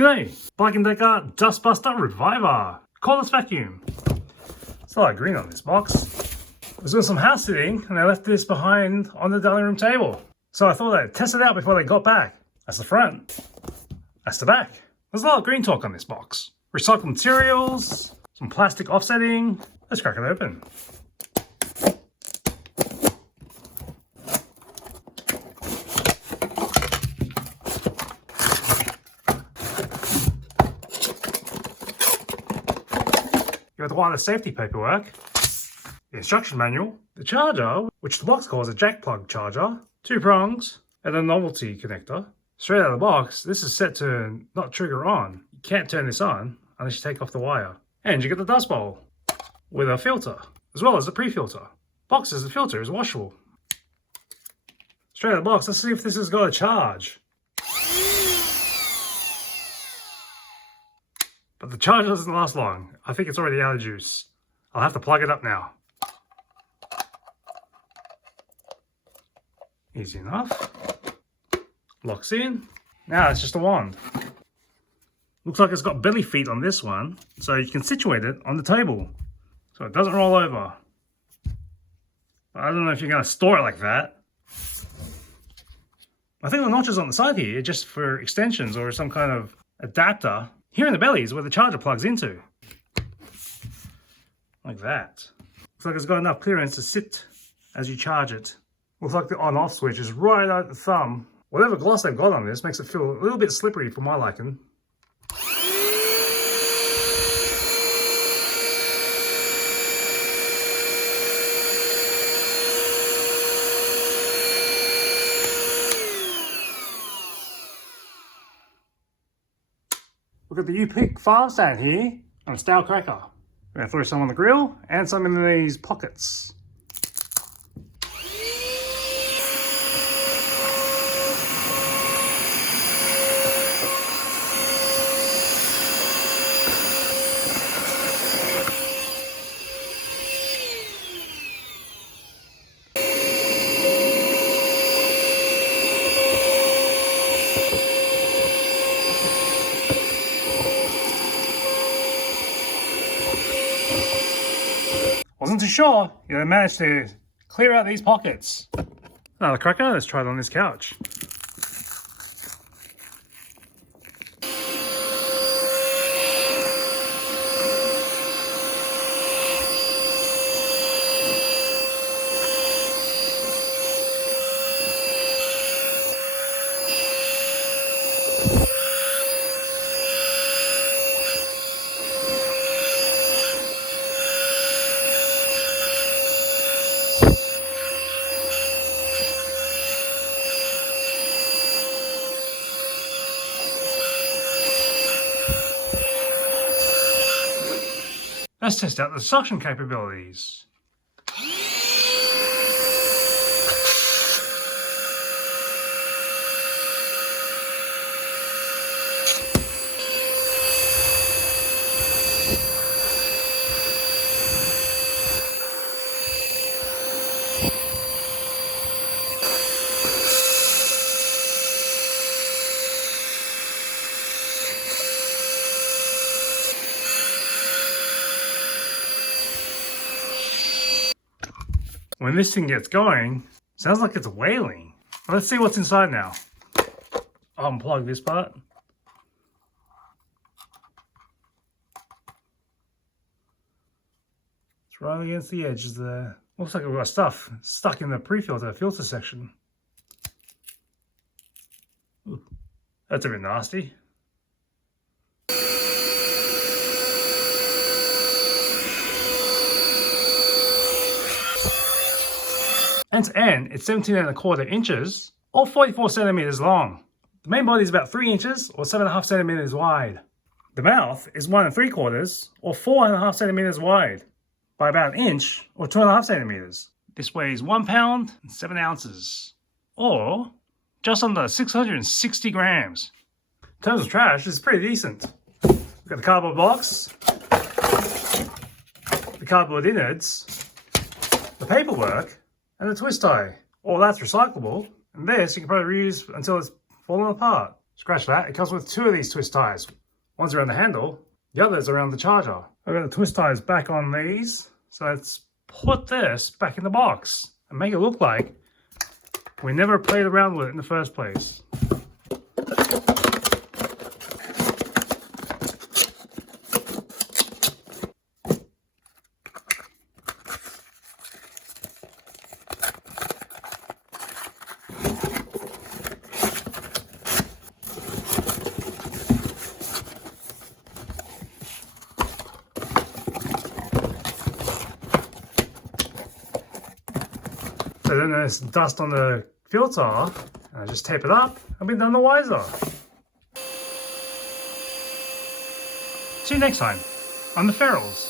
G'day, Decker Dustbuster Reviva, cordless vacuum. It's a lot of green on this box. I was doing some house sitting and I left this behind on the dining room table. So I thought I'd test it out before they got back. That's the front. That's the back. There's a lot of green talk on this box. Recycled materials, some plastic offsetting. Let's crack it open. You got the wireless safety paperwork, the instruction manual, the charger, which the box calls a jack plug charger, 2 prongs, and a novelty connector. Straight out of the box, this is set to not trigger on. You can't turn this on unless you take off the wire. And you get the dust bowl with a filter, as well as the pre-filter. Box says the filter is washable. Straight out of the box, let's see if this has got a charge. But the charger doesn't last long. I think it's already out of juice. I'll have to plug it up now. Easy enough. Locks in. Now it's just a wand. Looks like it's got belly feet on this one, so you can situate it on the table so it doesn't roll over. I don't know if you're going to store it like that. I think the notches on the side here are just for extensions or some kind of adapter. Here in the belly is where the charger plugs into. Like that. Looks like it's got enough clearance to sit as you charge it. Looks like the on-off switch is right at the thumb. Whatever gloss they've got on this makes it feel a little bit slippery for my liking. Look at the U-Pick farm stand here and a stale cracker. I'm going to throw some on the grill and some in these pockets. Wasn't too sure, I managed to clear out these pockets. Another cracker, let's try it on this couch. Let's test out the suction capabilities. When this thing gets going, sounds like it's wailing. Let's see what's inside now. I'll unplug this part. It's right against the edges there. Looks like we've got stuff stuck in the pre-filter filter section. Ooh, that's a bit nasty. End to end, it's 17¼ inches or 44 centimeters long. The main body is about 3 inches or 7.5 centimeters wide. The mouth is 1 3/4 or 4.5 centimeters wide by about 1 inch or 2.5 centimeters. This weighs 1 pound and 7 ounces or just under 660 grams. In terms of trash, it's pretty decent. We've got the cardboard box, the cardboard innards, the paperwork, and the twist tie. All that's recyclable, and this you can probably reuse until it's falling apart. Scratch that. It comes with two of these twist ties. One's around the handle, the other's around the charger. I've got the twist ties back on these. So let's put this back in the box and make it look like we never played around with it in the first place. So then there's dust on the filter, and I just tape it up and we're none the wiser. See you next time on the Ferals.